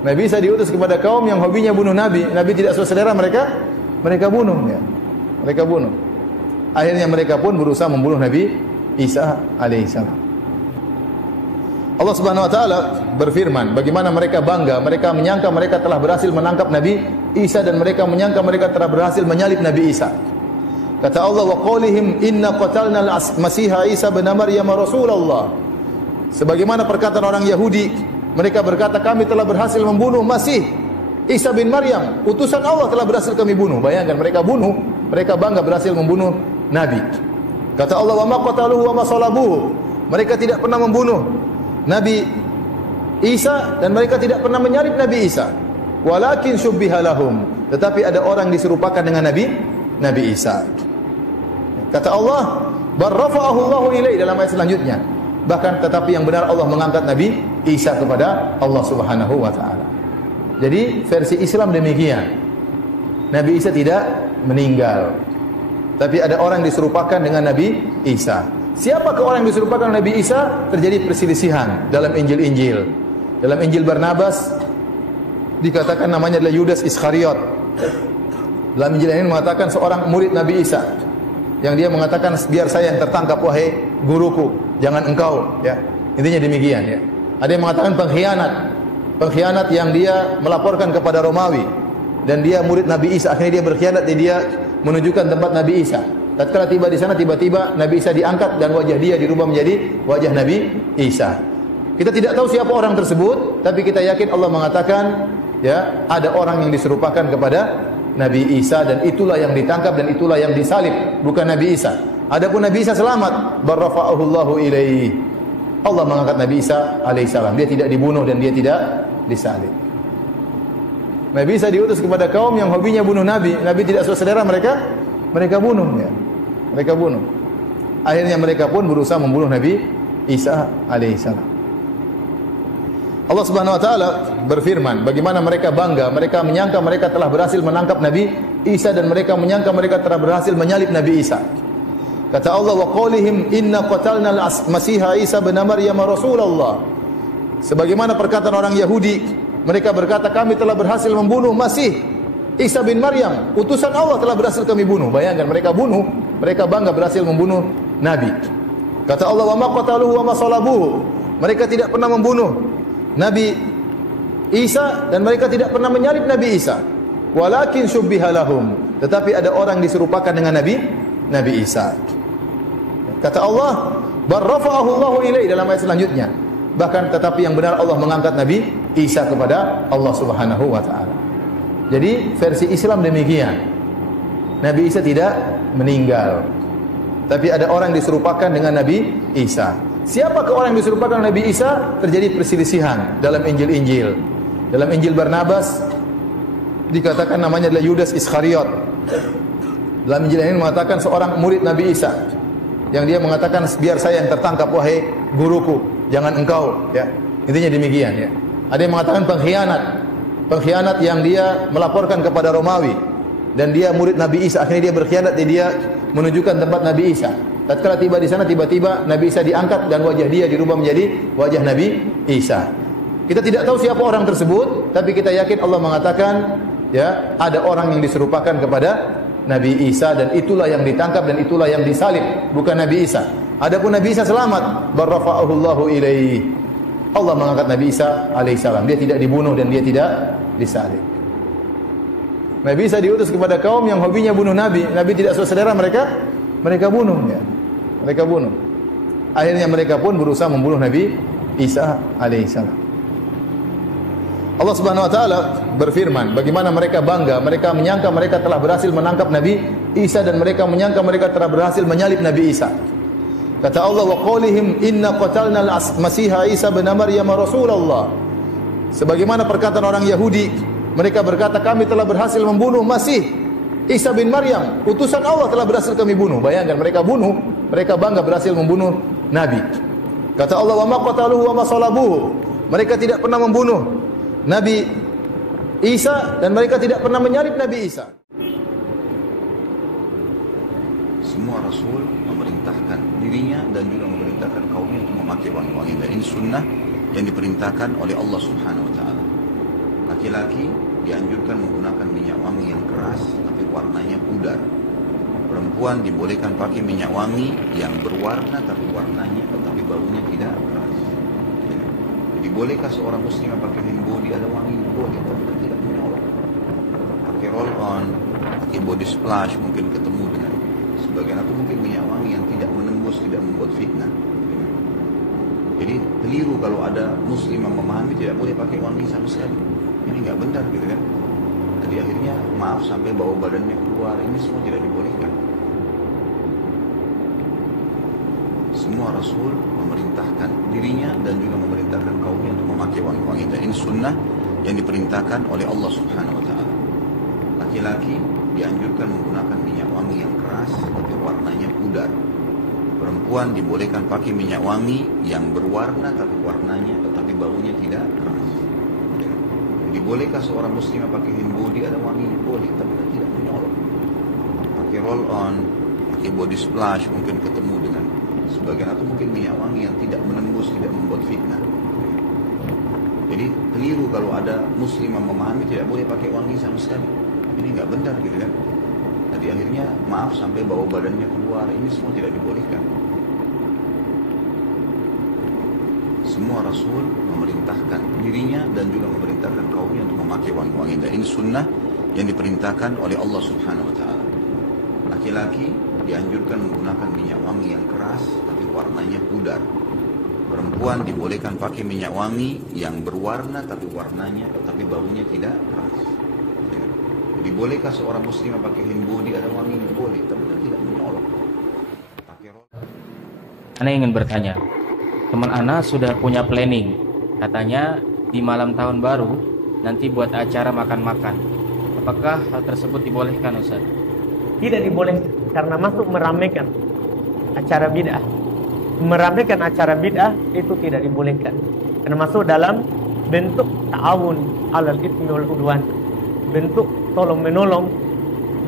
Nabi Isa diutus kepada kaum yang hobinya bunuh Nabi. Nabi tidak suka selera mereka, mereka bunuh. Ya. Mereka bunuh. Akhirnya mereka pun berusaha membunuh Nabi Isa alaihissalam. Allah Subhanahu wa taala berfirman, bagaimana mereka bangga, mereka menyangka mereka telah berhasil menangkap Nabi Isa dan mereka menyangka mereka telah berhasil menyalib Nabi Isa. Kata Allah, wa qaulihim inna qatalna al-masiha Isa bin Maryam rasulullah. Sebagaimana perkataan orang Yahudi, mereka berkata kami telah berhasil membunuh Masih Isa bin Maryam, utusan Allah telah berhasil kami bunuh. Bayangkan mereka bunuh, mereka bangga berhasil membunuh Nabi. Kata Allah, wa ma qataluhu wa ma salabuhu. Mereka tidak pernah membunuh Nabi Isa dan mereka tidak pernah menyalib Nabi Isa. Walakin syubbiha lahum. Tetapi ada orang diserupakan dengan Nabi Isa. Kata Allah, barrafa'ahu Allahu ilaihi dalam ayat selanjutnya. Bahkan tetapi yang benar Allah mengangkat Nabi Isa kepada Allah Subhanahu wa taala. Jadi versi Islam demikian. Nabi Isa tidak meninggal. Tapi ada orang diserupakan dengan Nabi Isa. Siapakah orang yang diserupakan Nabi Isa? Terjadi perselisihan dalam Injil-Injil. Dalam Injil Barnabas dikatakan namanya adalah Yudas Iskariot. Dalam Injil ini mengatakan seorang murid Nabi Isa yang dia mengatakan biar saya yang tertangkap wahai guruku, jangan engkau, ya. Intinya demikian, ya. Ada yang mengatakan pengkhianat yang dia melaporkan kepada Romawi dan dia murid Nabi Isa, akhirnya dia berkhianat dan dia menunjukkan tempat Nabi Isa. Tatkala tiba di sana tiba-tiba Nabi Isa diangkat dan wajah dia dirubah menjadi wajah Nabi Isa. Kita tidak tahu siapa orang tersebut, tapi kita yakin Allah mengatakan, ya, ada orang yang diserupakan kepada Nabi Isa dan itulah yang ditangkap dan itulah yang disalib, bukan Nabi Isa. Adapun Nabi Isa selamat, barrafa'ahu Allahu ilaihi. Allah mengangkat Nabi Isa alaihissalam. Dia tidak dibunuh dan dia tidak disalib. Nabi Isa diutus kepada kaum yang hobinya bunuh Nabi. Nabi tidak suka selera mereka, mereka bunuh, ya. Mereka bunuh. Akhirnya mereka pun berusaha membunuh Nabi Isa alaihissalam. Allah Subhanahu wa taala berfirman, bagaimana mereka bangga, mereka menyangka mereka telah berhasil menangkap Nabi Isa dan mereka menyangka mereka telah berhasil menyalib Nabi Isa. Kata Allah, wa qaulihim inna qatalna al-masiha Isa bin Maryam rasulullah. Sebagaimana perkataan orang Yahudi, mereka berkata kami telah berhasil membunuh Masih Isa bin Maryam, utusan Allah telah berhasil kami bunuh. Bayangkan mereka bunuh, mereka bangga berhasil membunuh Nabi. Kata Allah, wa ma qataluhu wa ma salabuhu. Mereka tidak pernah membunuh Nabi Isa dan mereka tidak pernah menyalib Nabi Isa. Walakin syubbiha lahum. Tetapi ada orang diserupakan dengan Nabi Isa. Kata Allah, barrafa'ahu Allahu ilaihi dalam ayat selanjutnya. Bahkan tetapi yang benar Allah mengangkat Nabi Isa kepada Allah Subhanahu wa taala. Jadi versi Islam demikian. Nabi Isa tidak meninggal. Tapi ada orang diserupakan dengan Nabi Isa. Siapakah orang yang diserupakan Nabi Isa? Terjadi perselisihan dalam Injil-Injil. Dalam Injil Barnabas dikatakan namanya adalah Yudas Iskariot. Dalam Injil ini mengatakan seorang murid Nabi Isa yang dia mengatakan biar saya yang tertangkap wahai guruku, jangan engkau, ya. Intinya demikian, ya. Ada yang mengatakan pengkhianat yang dia melaporkan kepada Romawi dan dia murid Nabi Isa, akhirnya dia berkhianat dan dia menunjukkan tempat Nabi Isa. Tatkala tiba di sana tiba-tiba Nabi Isa diangkat dan wajah dia dirubah menjadi wajah Nabi Isa. Kita tidak tahu siapa orang tersebut, tapi kita yakin Allah mengatakan, ya, ada orang yang diserupakan kepada Nabi Isa dan itulah yang ditangkap dan itulah yang disalib, bukan Nabi Isa. Adapun Nabi Isa selamat, barrafa'ahu Allahu ilaihi. Allah mengangkat Nabi Isa alaihissalam. Dia tidak dibunuh dan dia tidak disalib. Nabi Isa diutus kepada kaum yang hobinya bunuh Nabi. Nabi tidak suka selera mereka, mereka bunuh, ya. Mereka bunuh. Akhirnya mereka pun berusaha membunuh Nabi Isa alaihissalam. Allah Subhanahu wa taala berfirman, bagaimana mereka bangga, mereka menyangka mereka telah berhasil menangkap Nabi Isa dan mereka menyangka mereka telah berhasil menyalib Nabi Isa. Kata Allah, wa qaulihim inna qatalna al-masiha Isa bin Maryam rasulullah. Sebagaimana perkataan orang Yahudi, mereka berkata kami telah berhasil membunuh Masih Isa bin Maryam, utusan Allah telah berhasil kami bunuh. Bayangkan mereka bunuh, mereka bangga berhasil membunuh Nabi. Kata Allah, wa ma qataluhu wa ma salabuhu. Mereka tidak pernah membunuh Nabi Isa dan mereka tidak pernah menyalib Nabi Isa. Semua Rasul memerintahkan dirinya dan juga memerintahkan kaumnya untuk memakai wangi-wangi. Dan ini sunnah yang diperintahkan oleh Allah Subhanahu Wa Taala. Laki-laki dianjurkan menggunakan minyak wangi yang keras tapi warnanya pudar. Perempuan dibolehkan pakai minyak wangi yang berwarna tapi warnanya tetapi baunya tidak keras. Jadi bolehkah seorang muslim pakai hand body ada wangi? Boleh, tapi tidak menyolok. Pakai roll on, pakai body splash, mungkin ketemu dengan sebagian atau mungkin minyak wangi yang tidak menembus, tidak membuat fitnah. Jadi keliru kalau ada muslim yang memahami tidak boleh pakai wangi sama sekali. Ini nggak benar gitu kan. Jadi akhirnya maaf sampai bau badannya keluar, ini semua tidak dibolehkan. Semua Rasul memerintahkan dirinya dan juga memerintahkan kaumnya untuk memakai wangi-wangi, dan ini sunnah yang diperintahkan oleh Allah Subhanahu Wa Taala. Laki-laki dianjurkan menggunakan minyak wangi yang keras tapi warnanya pudar. Perempuan dibolehkan pakai minyak wangi yang berwarna tapi warnanya tetapi baunya tidak keras. Jadi bolehkah seorang muslim pakai hand body ada wangi? Boleh, tapi tidak menyolok. Pakai roll on, pakai body splash, mungkin ketemu dengan sebagian atau mungkin minyak wangi yang tidak menembus, tidak membuat fitnah. Jadi keliru kalau ada muslim yang memahami tidak boleh pakai wangi sama sekali. Ini nggak benar gitu kan. Jadi akhirnya maaf sampai bau badannya keluar, ini semua tidak dibolehkan. Semua Rasul memerintahkan dirinya dan juga memerintahkan kaumnya untuk memakai wangi-wangi, dan ini sunnah yang diperintahkan oleh Allah Subhanahu Wa Taala. Laki-laki dianjurkan menggunakan minyak wangi yang keras tapi warnanya pudar. Perempuan dibolehkan pakai minyak wangi yang berwarna tapi warnanya tetapi baunya tidak keras. Jadi bolehkah seorang muslim pakai hand body ada wangi? Boleh, tapi tidak menyolok. Ana ingin bertanya, teman Ana sudah punya planning, katanya di malam tahun baru nanti buat acara makan-makan. Apakah hal tersebut dibolehkan, Ustaz? Tidak dibolehkan karena masuk meramaikan acara bid'ah. Meramaikan acara bid'ah itu tidak dibolehkan karena masuk dalam bentuk ta'awun 'alal itsmi wal 'udwan, bentuk tolong menolong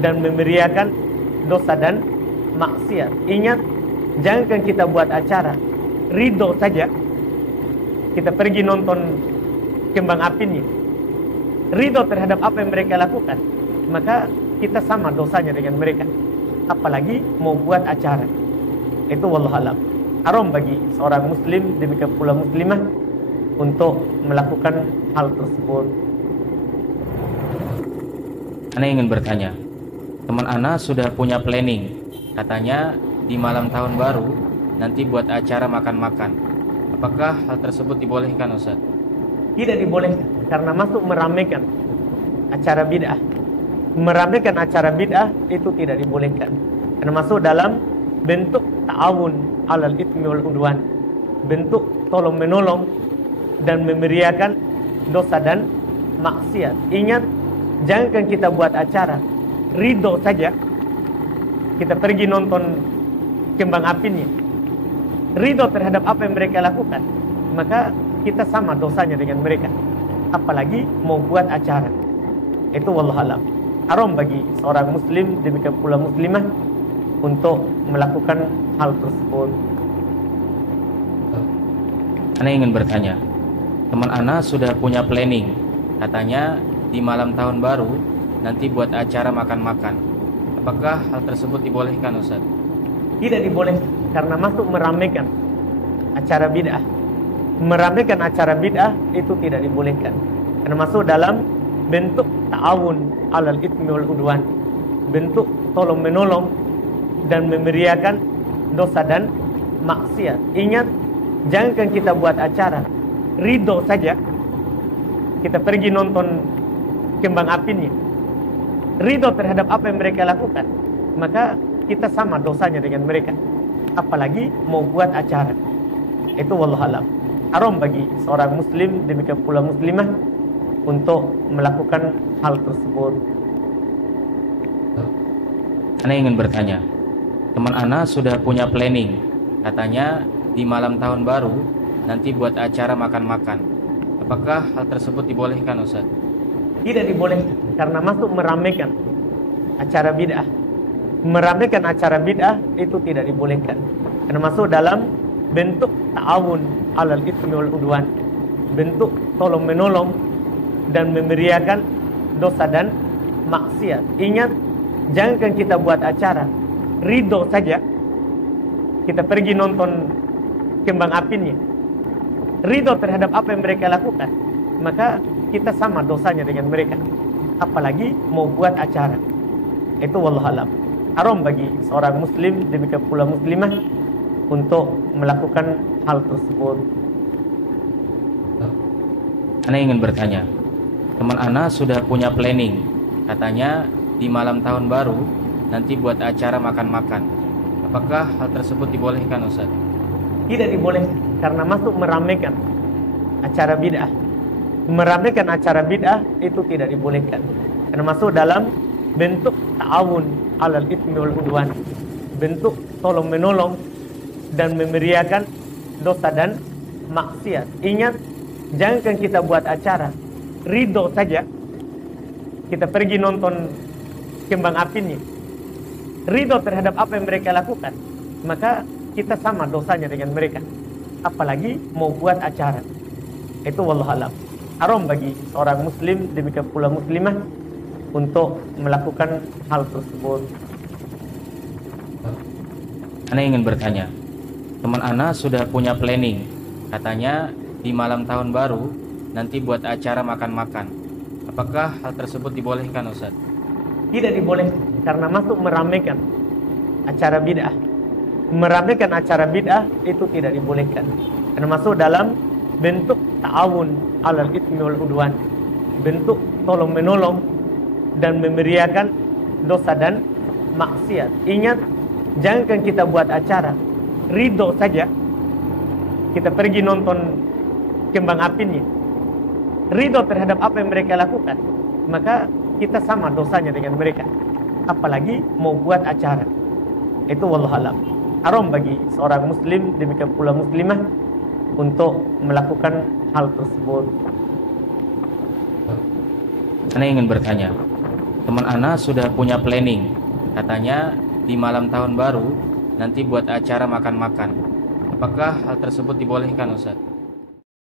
dan memeriahkan dosa dan maksiat. Ingat, jangan kita buat acara ridho saja, kita pergi nonton kembang apinya, ridho terhadap apa yang mereka lakukan, maka kita sama dosanya dengan mereka. Apalagi mau buat acara. Itu wallahu alam. Haram bagi seorang muslim, demikian pula muslimah, untuk melakukan hal tersebut. Ana ingin bertanya, teman Ana sudah punya planning, katanya di malam tahun baru nanti buat acara makan-makan. Apakah hal tersebut dibolehkan, Ustaz? Tidak dibolehkan karena masuk meramaikan acara bid'ah. Meramaikan acara bid'ah itu tidak dibolehkan karena masuk dalam bentuk ta'awun 'alal itsmi wal 'udwan, bentuk tolong menolong dan memeriahkan dosa dan maksiat. Ingat, jangan kita buat acara ridho saja, kita pergi nonton kembang apinya, ridho terhadap apa yang mereka lakukan, maka kita sama dosanya dengan mereka. Apalagi mau buat acara. Itu wallahu alam. Haram bagi seorang muslim, demikian pula muslimah, untuk melakukan hal tersebut. Ana ingin bertanya, teman Ana sudah punya planning, katanya di malam tahun baru nanti buat acara makan-makan. Apakah hal tersebut dibolehkan, Ustaz? Tidak dibolehkan karena masuk meramaikan acara bid'ah. Meramaikan acara bid'ah itu tidak dibolehkan karena masuk dalam bentuk ta'awun 'alal itsmi wal 'udwan, bentuk tolong menolong dan memeriahkan dosa dan maksiat. Ingat, jangan kita buat acara ridho saja, kita pergi nonton kembang apinya, ridho terhadap apa yang mereka lakukan, maka kita sama dosanya dengan mereka. Apalagi mau buat acara. Itu wallahu alam. Haram bagi seorang muslim, demikian pula muslimah, untuk melakukan hal tersebut. Ana ingin bertanya, teman Ana sudah punya planning, katanya di malam tahun baru nanti buat acara makan-makan. Apakah hal tersebut dibolehkan, Ustaz? Tidak dibolehkan karena masuk meramaikan acara bid'ah. Meramaikan acara bid'ah itu tidak dibolehkan karena masuk dalam bentuk ta'awun 'alal itsmi wal 'udwan, bentuk tolong menolong dan memeriahkan dosa dan maksiat. Ingat, jangan kita buat acara ridho saja. Kita pergi nonton kembang apinya, ridho terhadap apa yang mereka lakukan, maka kita sama dosanya dengan mereka. Apalagi mau buat acara. Itu wallahu alam. Haram bagi seorang muslim, demikian pula muslimah, untuk melakukan hal tersebut. Ana ingin bertanya, teman Ana sudah punya planning, katanya di malam tahun baru nanti buat acara makan-makan. Apakah hal tersebut dibolehkan, Ustaz? Tidak dibolehkan, karena masuk meramaikan acara bid'ah. Meramaikan acara bid'ah itu tidak dibolehkan, karena masuk dalam bentuk ta'awun 'alal itsmi wal 'udwan, bentuk tolong menolong dan memeriahkan dosa dan maksiat. Ingat, jangan kita buat acara ridho saja. Kita pergi nonton kembang apinya, ridho terhadap apa yang mereka lakukan, maka kita sama dosanya dengan mereka. Apalagi mau buat acara. Itu wallahu alam. Haram bagi seorang muslim, demikian pula muslimah, untuk melakukan hal tersebut. Ana ingin bertanya, teman Ana sudah punya planning, katanya di malam tahun baru nanti buat acara makan-makan. Apakah hal tersebut dibolehkan, Ustaz? Tidak dibolehkan, karena masuk meramaikan acara bid'ah. Meramaikan acara bid'ah itu tidak dibolehkan, karena masuk dalam bentuk ta'awun 'alal itsmi wal 'udwan, bentuk tolong menolong dan memeriahkan dosa dan maksiat. Ingat, jangan kita buat acara ridho saja. Kita pergi nonton kembang apinya, ridho terhadap apa yang mereka lakukan, maka kita sama dosanya dengan mereka. Apalagi mau buat acara. Itu wallahu alam. Haram bagi seorang muslim, demikian pula muslimah, untuk melakukan hal tersebut. Ana ingin bertanya, teman Ana sudah punya planning, katanya di malam tahun baru nanti buat acara makan-makan. Apakah hal tersebut dibolehkan, Ustaz?